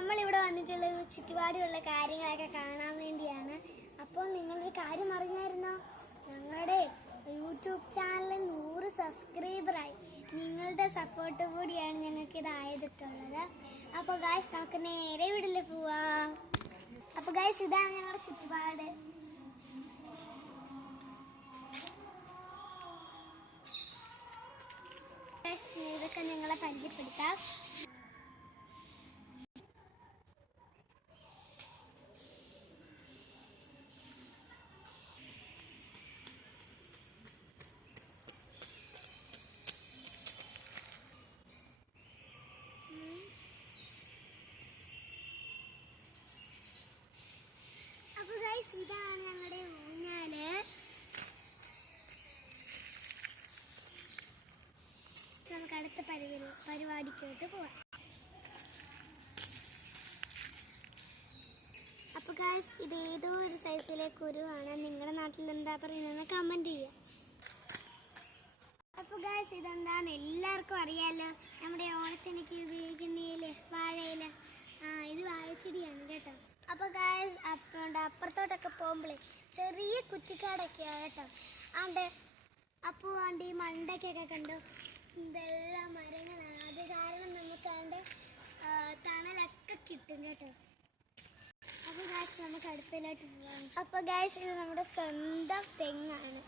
നമ്മളിവിടെ വന്നിട്ടുള്ള ചുറ്റുപാടുള്ള കാര്യങ്ങളൊക്കെ കാണാൻ വേണ്ടിയാണ്. അപ്പോൾ നിങ്ങളൊരു കാര്യം അറിഞ്ഞായിരുന്നോ? ഞങ്ങളുടെ യൂട്യൂബ് ചാനൽ 100 സബ്സ്ക്രൈബറായി. നിങ്ങളുടെ സപ്പോർട്ട് കൂടിയാണ് ഞങ്ങൾക്ക് ഇതായതിട്ടുള്ളത്. അപ്പോൾ ഗായ്സ് നമുക്ക് നേരെ വീട്ടിൽ പോവാം. അപ്പോൾ ഗായ്സ് ഇതാണ് ഞങ്ങളുടെ ചുറ്റുപാട്. ഇതൊക്കെ നിങ്ങളെ പരിചയപ്പെടുത്താം. അപ്പൊ ഗൈസ് ഇതാണ് ഞങ്ങളുടെ ഊഞ്ഞാല്. നമുക്ക് അടുത്ത പരിപാടിക്കോട്ട് പോവാം. അപ്പൊ ഗൈസ് ഇത് ഏതോ ഒരു സൈസിലെ കുരുവാണ്. നിങ്ങളുടെ നാട്ടിൽ എന്താ പറയുന്നതെന്ന് കമന്റ് ചെയ്യാം. അപ്പൊ ഗൈസ് ഇതെന്താന്ന് എല്ലാവർക്കും അറിയാലോ. നമ്മുടെ ഓണത്തിനൊക്കെ ഉപയോഗിക്കുന്ന വാഴയില. ഇത് വാഴച്ചെടിയാണ് കേട്ടോ. അപ്പൊ ഗൈസ് അപ്പുറത്തോട്ടൊക്കെ പോകുമ്പോഴേ ചെറിയ കുറ്റിക്കാടൊക്കെയാണ് കേട്ടോ. അപ്പോൾ ഈ മണ്ടയ്ക്കൊക്കെ കണ്ടോ, ഇതെല്ലാം മരങ്ങളാണ്. അത് കാരണം നമുക്ക് തണലൊക്കെ കിട്ടും കേട്ടോ. അപ്പൊ ഗൈസ് നമുക്ക് അടുപ്പിലോട്ട് പോകാം. അപ്പൊ ഗൈസ് ഇത് നമ്മുടെ സ്വന്തം തെങ്ങാണ്.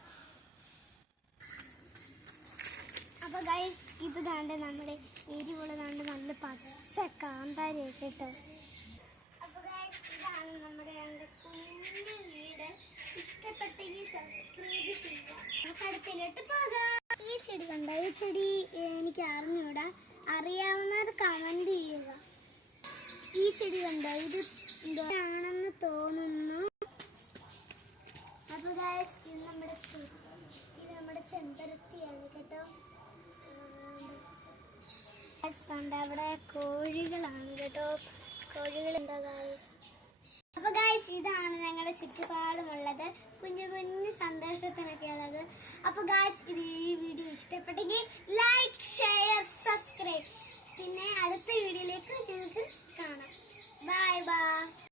അപ്പൊ ഗൈസ് ഇത് കണ്ട് നമ്മുടെ എരിവുള്ള നല്ല പച്ച കാന്താരിയൊക്കെ കേട്ടോ. അപ്പൊ ഗൈസ് ഇതാണ് നമ്മുടെ കുഞ്ഞു വീട്. ഇഷ്ടപ്പെട്ടെങ്കിൽ സബ്സ്ക്രൈബ് ചെയ്യുക. നമുക്ക് അടുപ്പിലോട്ട് പോകാം. ഈ ചെടി കണ്ടോ? ഈ ചെടി എനിക്ക് അറിഞ്ഞൂടാ, അറിയാവുന്നവർ കമന്റ് ചെയ്യുക. ഈ ചെടി കണ്ടോ? ഇത് എന്താണെന്ന് തോന്നുന്നു. അപ്പൊ ഗൈസ് ഇത് നമ്മുടെ ചെമ്പരത്തിയാണ് കേട്ടോ. അവിടെ കോഴികളാണ് കേട്ടോ. കോഴികളുണ്ടോ ഗൈസ്? അപ്പൊ ഗൈസ് ഇതാണ് ഞങ്ങളുടെ ചുറ്റുപാടുമുള്ളത്. കുഞ്ഞു കുഞ്ഞു സന്തോഷത്തിനൊക്കെ ഉള്ളത്. അപ്പൊ ഗൈസ് ഈ വീഡിയോ ഇഷ്ടപ്പെട്ടെങ്കിൽ ലൈക്ക്, ഷെയർ, സബ്സ്ക്രൈബ്. പിന്നെ അടുത്ത വീഡിയോയിലേക്ക് നിങ്ങൾക്ക് കാണാം. Bye bye.